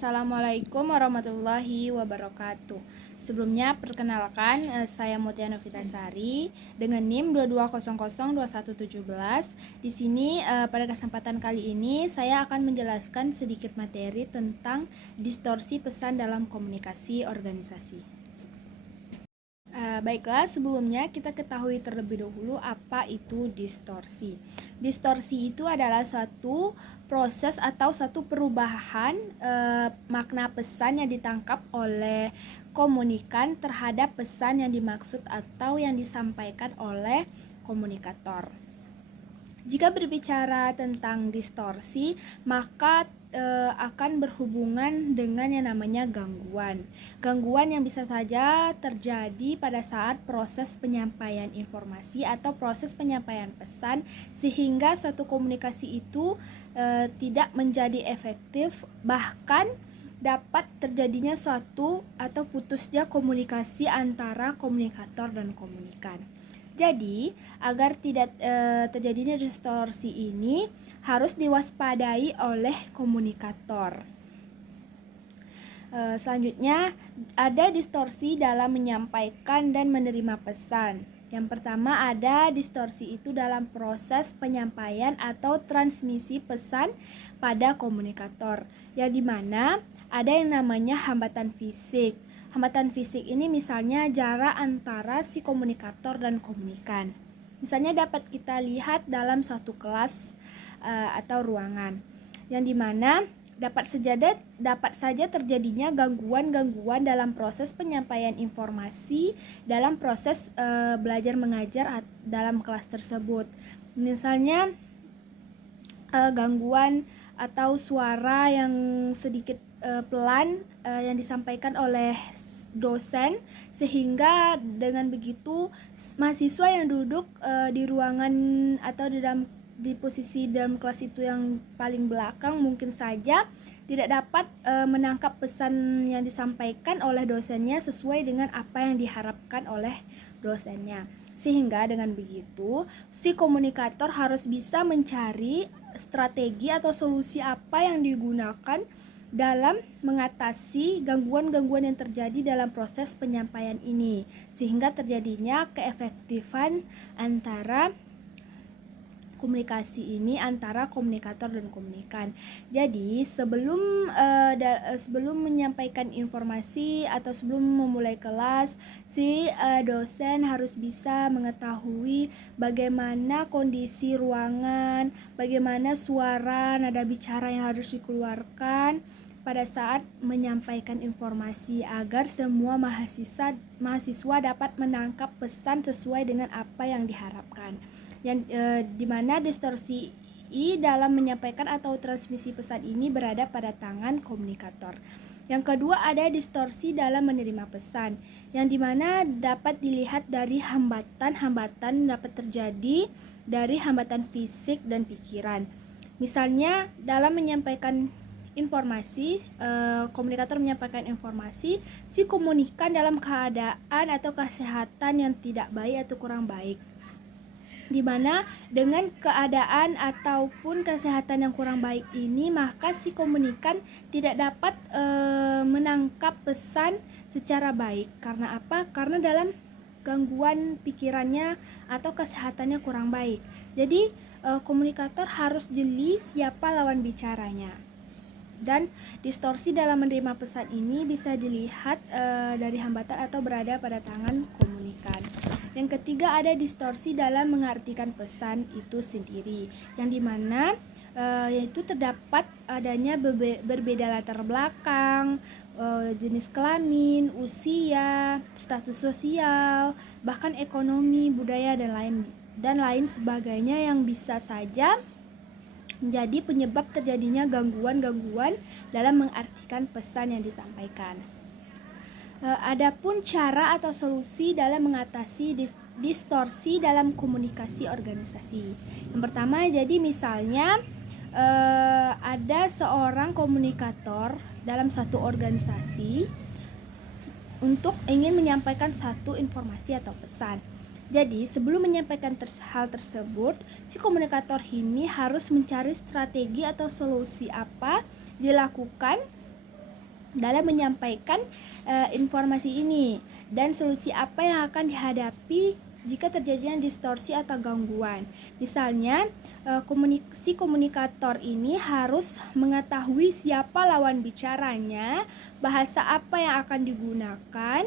Assalamualaikum warahmatullahi wabarakatuh. Sebelumnya perkenalkan, saya Mutia Novitasari dengan NIM 22002117. Di sini pada kesempatan kali ini saya akan menjelaskan sedikit materi tentang distorsi pesan dalam komunikasi organisasi. Baiklah, sebelumnya kita ketahui terlebih dahulu apa itu distorsi. Distorsi itu adalah suatu proses atau suatu perubahan makna pesan yang ditangkap oleh komunikan terhadap pesan yang dimaksud atau yang disampaikan oleh komunikator. Jika berbicara tentang distorsi, maka akan berhubungan dengan yang namanya gangguan. Gangguan yang bisa saja terjadi pada saat proses penyampaian informasi atau proses penyampaian pesan, sehingga suatu komunikasi itu tidak menjadi efektif, bahkan dapat terjadinya suatu atau putusnya komunikasi antara komunikator dan komunikan. Jadi, agar tidak terjadinya distorsi ini harus diwaspadai oleh komunikator. Selanjutnya, ada distorsi dalam menyampaikan dan menerima pesan. Yang pertama, ada distorsi itu dalam proses penyampaian atau transmisi pesan pada komunikator, yang dimana ada yang namanya hambatan fisik. Hambatan fisik ini misalnya jarak antara si komunikator dan komunikan. Misalnya dapat kita lihat dalam suatu kelas atau ruangan, yang dimana dapat saja terjadinya gangguan-gangguan dalam proses penyampaian informasi dalam proses belajar mengajar dalam kelas tersebut. Misalnya gangguan atau suara yang sedikit pelan yang disampaikan oleh dosen, sehingga dengan begitu mahasiswa yang duduk di ruangan atau di posisi dalam kelas itu yang paling belakang mungkin saja tidak dapat menangkap pesan yang disampaikan oleh dosennya sesuai dengan apa yang diharapkan oleh dosennya. Sehingga dengan begitu si komunikator harus bisa mencari strategi atau solusi apa yang digunakan dalam mengatasi gangguan-gangguan yang terjadi dalam proses penyampaian ini, sehingga terjadinya keefektifan antara komunikasi ini antara komunikator dan komunikan. Jadi sebelum menyampaikan informasi atau sebelum memulai kelas, si dosen harus bisa mengetahui bagaimana kondisi ruangan, bagaimana suara, nada bicara yang harus dikeluarkan pada saat menyampaikan informasi, agar semua mahasiswa dapat menangkap pesan sesuai dengan apa yang diharapkan. Yang dimana distorsi dalam menyampaikan atau transmisi pesan ini berada pada tangan komunikator. Yang kedua, ada distorsi dalam menerima pesan, yang dimana dapat dilihat dari hambatan dapat terjadi dari hambatan fisik dan pikiran. Misalnya dalam menyampaikan informasi, komunikator menyampaikan informasi, si komunikan dalam keadaan atau kesehatan yang tidak baik atau kurang baik, di mana dengan keadaan ataupun kesehatan yang kurang baik ini, maka si komunikan tidak dapat menangkap pesan secara baik. Karena apa? Karena dalam gangguan pikirannya atau kesehatannya kurang baik. Jadi komunikator harus jeli siapa lawan bicaranya. Dan distorsi dalam menerima pesan ini bisa dilihat dari hambatan atau berada pada tangan komunikan. Yang ketiga, ada distorsi dalam mengartikan pesan itu sendiri, yang dimana yaitu terdapat adanya berbeda latar belakang, jenis kelamin, usia, status sosial, bahkan ekonomi, budaya dan lain sebagainya, yang bisa saja menjadi penyebab terjadinya gangguan-gangguan dalam mengartikan pesan yang disampaikan. Adapun cara atau solusi dalam mengatasi distorsi dalam komunikasi organisasi. Yang pertama, jadi misalnya ada seorang komunikator dalam suatu organisasi untuk ingin menyampaikan satu informasi atau pesan. Jadi sebelum menyampaikan hal tersebut, si komunikator ini harus mencari strategi atau solusi apa dilakukan dalam menyampaikan informasi ini, dan solusi apa yang akan dihadapi jika terjadinya distorsi atau gangguan. Misalnya, si komunikator ini harus mengetahui siapa lawan bicaranya, bahasa apa yang akan digunakan,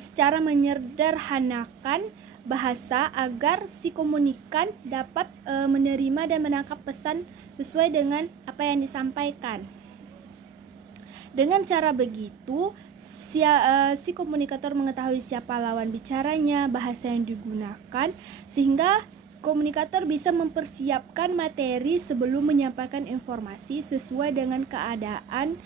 secara menyederhanakan bahasa agar si komunikan dapat menerima dan menangkap pesan sesuai dengan apa yang disampaikan. Dengan cara begitu, si komunikator mengetahui siapa lawan bicaranya, bahasa yang digunakan, sehingga komunikator bisa mempersiapkan materi sebelum menyampaikan informasi sesuai dengan keadaan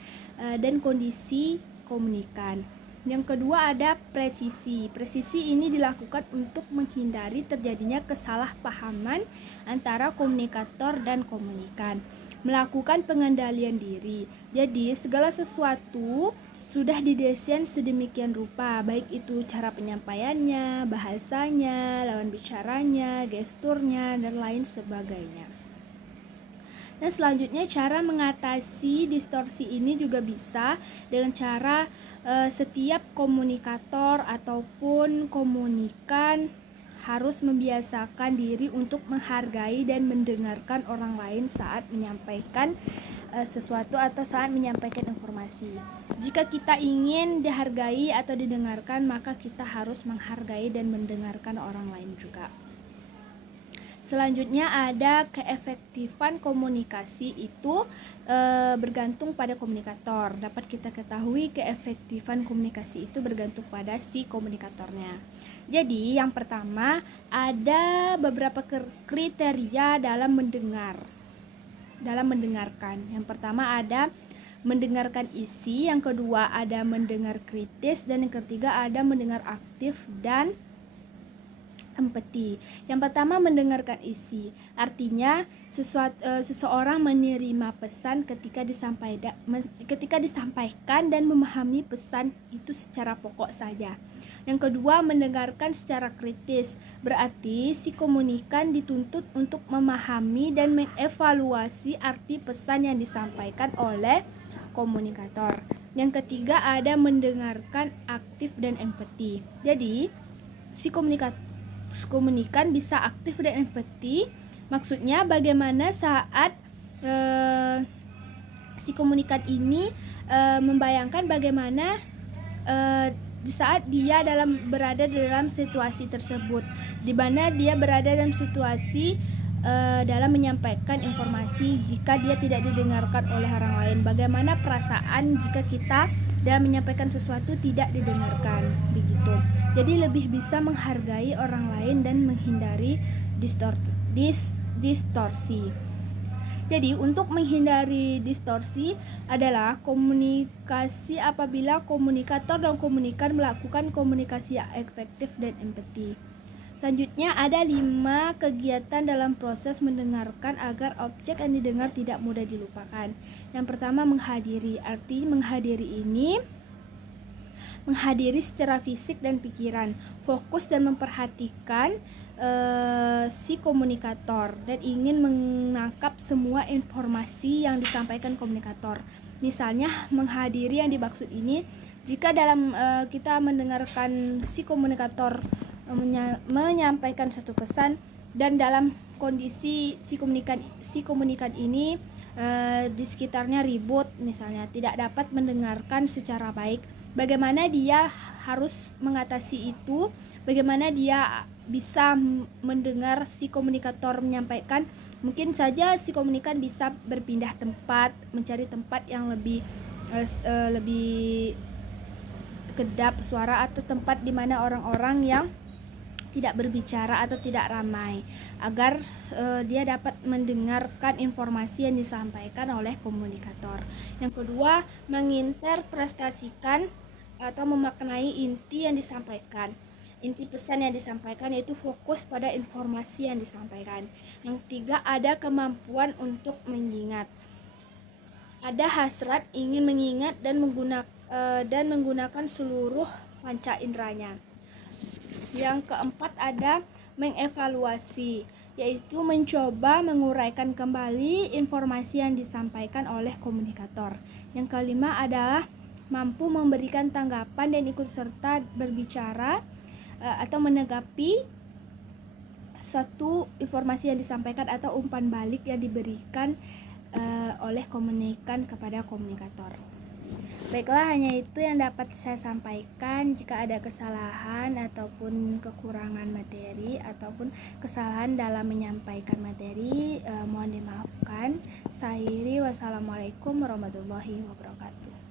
dan kondisi komunikan. Yang kedua ada presisi. Presisi ini dilakukan untuk menghindari terjadinya kesalahpahaman antara komunikator dan komunikan. Melakukan pengendalian diri. Jadi segala sesuatu sudah didesain sedemikian rupa, baik itu cara penyampaiannya, bahasanya, lawan bicaranya, gesturnya, dan lain sebagainya. Dan selanjutnya cara mengatasi distorsi ini juga bisa dengan cara setiap komunikator ataupun komunikan harus membiasakan diri untuk menghargai dan mendengarkan orang lain saat menyampaikan sesuatu atau saat menyampaikan informasi. Jika kita ingin dihargai atau didengarkan, maka kita harus menghargai dan mendengarkan orang lain juga. Selanjutnya ada keefektifan komunikasi itu bergantung pada komunikator. Dapat kita ketahui keefektifan komunikasi itu bergantung pada si komunikatornya. Jadi yang pertama ada beberapa kriteria dalam mendengarkan. Yang pertama ada mendengarkan isi, yang kedua ada mendengar kritis, dan yang ketiga ada mendengar aktif dan empati. Yang pertama mendengarkan isi, artinya seseorang menerima pesan ketika disampaikan dan memahami pesan itu secara pokok saja. Yang kedua mendengarkan secara kritis, berarti si komunikan dituntut untuk memahami dan mengevaluasi arti pesan yang disampaikan oleh komunikator. Yang ketiga ada mendengarkan aktif dan empati. Jadi si komunikan bisa aktif dan empati. Maksudnya bagaimana saat si komunikan ini membayangkan bagaimana di saat dia berada dalam situasi tersebut, di mana dia berada dalam situasi dalam menyampaikan informasi jika dia tidak didengarkan oleh orang lain. Bagaimana perasaan jika kita dalam menyampaikan sesuatu tidak didengarkan, begitu. Jadi lebih bisa menghargai orang lain dan menghindari distorsi. Jadi untuk menghindari distorsi adalah komunikasi apabila komunikator dan komunikan melakukan komunikasi yang efektif dan empati. Selanjutnya ada 5 kegiatan dalam proses mendengarkan agar objek yang didengar tidak mudah dilupakan. Yang pertama menghadiri. Arti menghadiri ini menghadiri secara fisik dan pikiran, fokus dan memperhatikan si komunikator dan ingin menangkap semua informasi yang disampaikan komunikator. Misalnya menghadiri yang dimaksud ini jika dalam kita mendengarkan si komunikator menyampaikan satu pesan dan dalam kondisi si komunikan ini di sekitarnya ribut, misalnya tidak dapat mendengarkan secara baik, bagaimana dia harus mengatasi itu, bagaimana dia bisa mendengar si komunikator menyampaikan. Mungkin saja si komunikan bisa berpindah tempat, mencari tempat yang lebih kedap suara atau tempat di mana orang-orang yang tidak berbicara atau tidak ramai, agar dia dapat mendengarkan informasi yang disampaikan oleh komunikator. Yang kedua, menginterpretasikan atau memaknai inti yang disampaikan. Inti pesan yang disampaikan yaitu fokus pada informasi yang disampaikan. Yang ketiga, ada kemampuan untuk mengingat. Ada hasrat ingin mengingat dan menggunakan seluruh panca inderanya. Yang keempat ada mengevaluasi, yaitu mencoba menguraikan kembali informasi yang disampaikan oleh komunikator. Yang kelima adalah mampu memberikan tanggapan dan ikut serta berbicara atau menanggapi suatu informasi yang disampaikan atau umpan balik yang diberikan oleh komunikan kepada komunikator. Baiklah, hanya itu yang dapat saya sampaikan. Jika ada kesalahan ataupun kekurangan materi ataupun kesalahan dalam menyampaikan materi, mohon dimaafkan. Saya akhiri, wassalamualaikum warahmatullahi wabarakatuh.